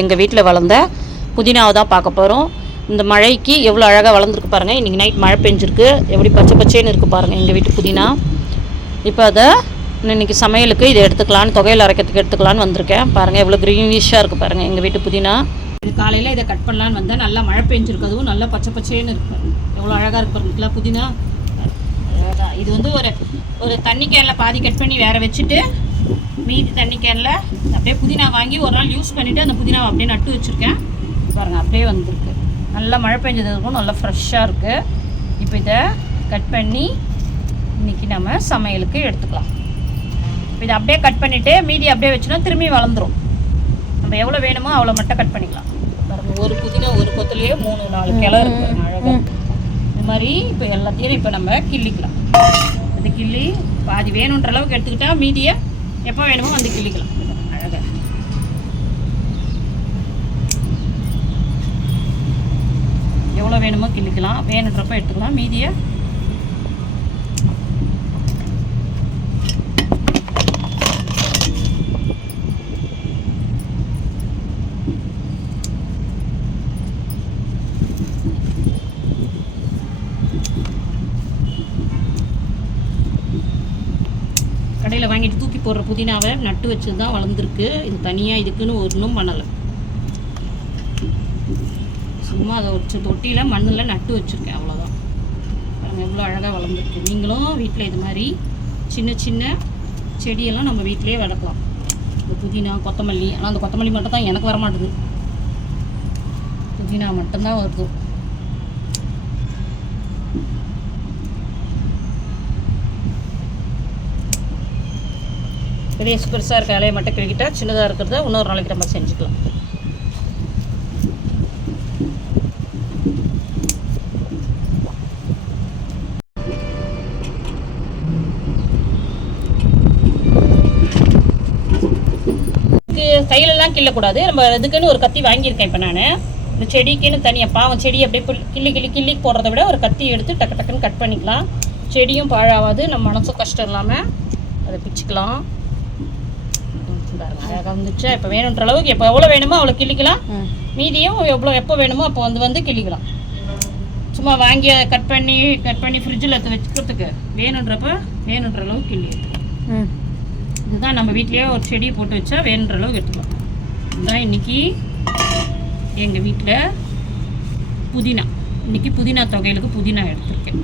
எங்கள் வீட்டில் வளர்ந்த புதினாவை தான் பார்க்க போகிறோம். இந்த மழைக்கு எவ்வளோ அழகாக வளர்ந்துருக்கு பாருங்கள். இன்றைக்கி நைட் மழை பெஞ்சிருக்கு, எப்படி பச்சை பச்சைன்னு இருக்குது பாருங்கள் எங்கள் வீட்டு புதினா. இப்போ அதை இன்றைக்கி சமையலுக்கு இதை எடுத்துக்கலான்னு, தொகையில் அரைக்கிறதுக்கு எடுத்துக்கலான்னு வந்திருக்கேன். பாருங்கள் எவ்வளோ க்ரீனிஷாக இருக்குது பாருங்கள் எங்கள் வீட்டு புதினா. இது காலையில் இதை கட் பண்ணலான்னு வந்தால் நல்லா மழை பெஞ்சிருக்கு, அதுவும் நல்லா பச்சை பச்சைன்னு இருக்கு. எவ்வளோ அழகாக இருக்கு பாருங்களா புதினா. இது வந்து ஒரு தண்ணி கேனில் பாதி கட் பண்ணி வேற வச்சுட்டு மீதி தண்ணி கேனில் அப்படியே புதினா வாங்கி ஒரு நாள் யூஸ் பண்ணிவிட்டு அந்த புதினாவை அப்படியே நட்டு வச்சுருக்கேன். பாருங்கள் அப்படியே வந்திருக்கு, நல்லா மழை பெஞ்சது இருக்கும், நல்லா ஃப்ரெஷ்ஷாக இருக்குது. இப்போ இதை கட் பண்ணி இன்றைக்கி நம்ம சமையலுக்கு எடுத்துக்கலாம். இப்போ இதை அப்படியே கட் பண்ணிவிட்டு மீதி அப்படியே வச்சுனா திரும்பி வளர்ந்துடும். நம்ம எவ்வளோ வேணுமோ அவ்வளோ மட்டும் கட் பண்ணிக்கலாம். பாருங்கள் ஒரு புதினா ஒரு கொத்துலேயே 3-4 கிளை இருக்குது அழகாக. இது மாதிரி இப்போ எல்லாத்தையும் இப்போ நம்ம கிள்ளிக்கலாம். அது கிள்ளி பாதி வேணுன்ற அளவுக்கு எடுத்துக்கிட்டால் மீதியை எப்போ வேணுமோ வந்து கிள்ளிக்கலாம். அழகாக எவ்வளோ வேணுமோ கிள்ளிக்கலாம், வேணுன்றப்ப எடுத்துக்கலாம். மீதியை கடையில் வாங்கிட்டு தூக்கி போடுற புதினாவை நட்டு வச்சு தான் வளர்ந்துருக்கு. இது தனியாக இதுக்குன்னு ஒன்றும் பண்ணலை, சும்மா அதை ஒரு தொட்டியில் மண்ணில் நட்டு வச்சுருக்கேன், அவ்வளோதான். எவ்வளோ அழகாக வளர்ந்துருக்கு. நீங்களும் வீட்டில் இது மாதிரி சின்ன சின்ன செடியெல்லாம் நம்ம வீட்டிலே வளர்க்கலாம். இந்த புதினா, கொத்தமல்லி. ஆனால் அந்த கொத்தமல்லி மட்டும் தான் எனக்கு வரமாட்டுது, புதினா மட்டும்தான் வருது. பெரிய பெருசாக இருக்க இலையை மட்டும் கிழிக்கிட்டா சின்னதாக இருக்கிறத இன்னொரு நாளைக்கு நம்ம செஞ்சுக்கலாம். கையிலெல்லாம் கிள்ளக்கூடாது. நம்ம இதுக்குன்னு ஒரு கத்தி வாங்கியிருக்கேன். இப்போ நான் இந்த செடிக்குன்னு தனியாக பாவம் செடி அப்படியே கிள்ளி போடுறத விட ஒரு கத்தி எடுத்து டக்கு டக்குன்னு கட் பண்ணிக்கலாம். செடியும் பாழாவாது, நம்ம மனசும் கஷ்டம் இல்லாமல் அதை பிச்சுக்கலாம். அழகாக வந்துச்சு. இப்போ வேணுன்ற அளவுக்கு எப்போ எவ்வளோ வேணுமோ அவ்வளோ கிள்ளிக்கலாம். மீதியும் எப்போ வேணுமோ அப்போ வந்து கிள்ளிக்கலாம். சும்மா வாங்கி கட் பண்ணி ஃப்ரிட்ஜில் எடுத்து வச்சுக்கிறதுக்கு வேணுன்ற அளவுக்கு கிள்ளி எடுத்துக்கலாம். இதுதான் நம்ம வீட்லேயே ஒரு செடியை போட்டு வச்சா வேணுன்ற அளவுக்கு எடுத்துக்கலாம். இதுதான் இன்றைக்கி எங்கள் வீட்டில் புதினா. இன்றைக்கி புதினா தொகையிலுக்கு புதினா எடுத்துருக்கேன்.